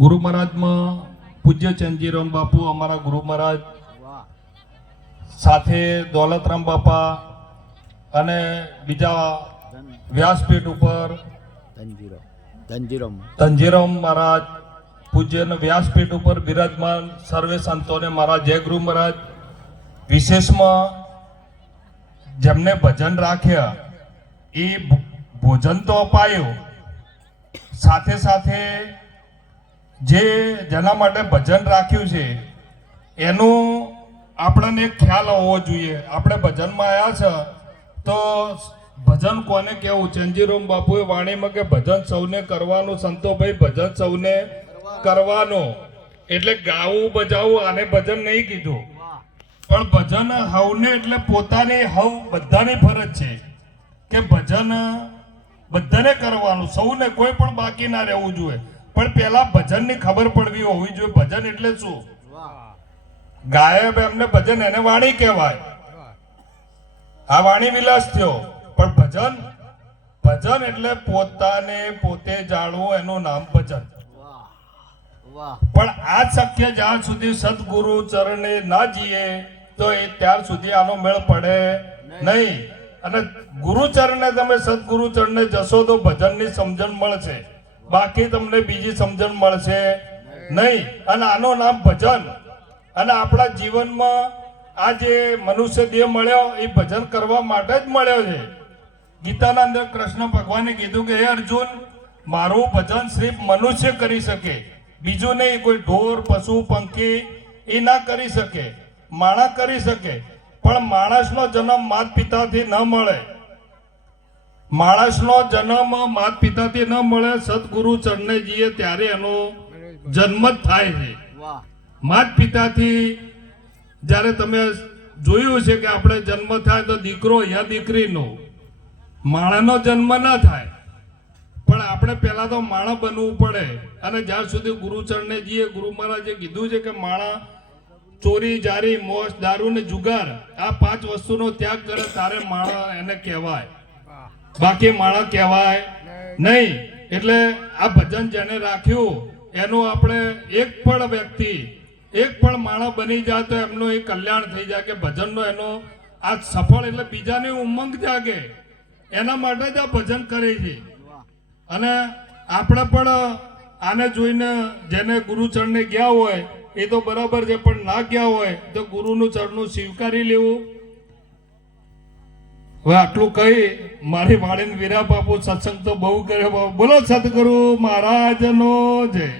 ગુરુ મહારાજમાં પૂજ્ય ચંદજીરામ બાપુ અમારા ગુરુ મહારાજ સાથે દોલતરામ બાપા અને બીજા વ્યાસપીઠ ઉપર તંજીરામ મહારાજ પૂજ્ય વ્યાસપીઠ ઉપર બિરાજમાન સર્વે સંતોને મારા જય ગુરુ મહારાજ. વિશેષમાં જેમને ભજન રાખ્યા એ ભોજન તો અપાયું, સાથે સાથે જેના માટે ભજન રાખ્યું છે એનું આપણને એક ખ્યાલ હોવો જોઈએ. આપણે ભજનમાં આવ્યા છે તો ભજન કોને કહેવું? ચંદજીરામ બાપુએ વાણીમાં કે ભજન સૌને કરવાનું, સંતોભાઈ ભજન સૌને કરવાનું. એટલે ગાવું બજાવું આને ભજન નહીં કીધું, પણ ભજન હવને એટલે પોતાની હવ બધાની ફરજ છે કે ભજન બધાને કરવાનું, સૌને, કોઈ પણ બાકી ના રહેવું જોઈએ. પણ પેલા ભજનની ખબર પડવી હોવી જોઈએ. ભજન એટલે શું? ગાયબ એમને ભજન, એને વાણી કહેવાય. આ વાણી વિલાસ થયો. પણ ભજન એટલે પોતાને પોતે જાણવું, એનું નામ ભજન. પણ આ શક્ય જ્યાં સુધી સદગુરુ ચરણે ના જઈએ તો એ ત્યાર સુધી આનો મેળ પડે નહીં. અને ગુરુ ચરણે તમે સદગુરુ ચરણે જશો તો ભજનની સમજણ મળશે, બાકી તમને બીજી સમજણ મળશે નહીં. અને આનું નામ ભજન. અને આપણા જીવનમાં આ જે મનુષ્ય દેહ મળ્યો એ ભજન કરવા માટે જ મળ્યો છે. ગીતાના અંદર કૃષ્ણ ભગવાને કીધું કે હે અર્જુન, મારું ભજન સિર્ફ મનુષ્ય કરી શકે, બીજું નહીં. કોઈ ઢોર, પશુ, પંખી એ ના કરી શકે, માણસ કરી શકે. પણ માણસનો જન્મ માત પિતાથી ન મળે. માણસનો જન્મ માત પિતાથી ન મળે, સદગુરુ ચરણે જઈએ ત્યારે એનો જન્મ જ થાય છે. માત પિતાથી જ્યારે તમે જોયું છે કે આપણે જન્મ થાય તો દીકરો યા દીકરીનો, માણસનો જન્મ ના થાય. પણ આપણે પહેલા તો માણસ બનવું પડે. અને જ્યાં સુધી ગુરુ ચરણે જઈએ, ગુરુ મહારાજે કીધું છે કે માણસ ચોરી, જારી, મોજ, દારૂ ને જુગાર આ 5 વસ્તુનો ત્યાગ કરે તારે માણસ એને કહેવાય, બાકી માણસ કહેવાય નહીં. એટલે આ ભજન જેને રાખ્યું એનું આપણે એક પણ વ્યક્તિ, એક પણ માણસ બની જાય તો એમનું એ કલ્યાણ થઈ જાય કે ભજનનો એનો આ સફળ, એટલે બીજાને ઉમંગ જાગે એના માટે જ આ ભજન કરે છે. અને આપણે પણ આને જોઈને જેને ગુરુ ચરણે ગયા હોય એ તો બરાબર છે, પણ ના ગયા હોય તો ગુરુનું ચરણું સ્વીકારી લેવું. હવે આટલું કહી મારી વાણીને વિરામ આપું. સત્સંગ તો બહુ કર્યો. બોલો સદગુરુ મહારાજનો જય.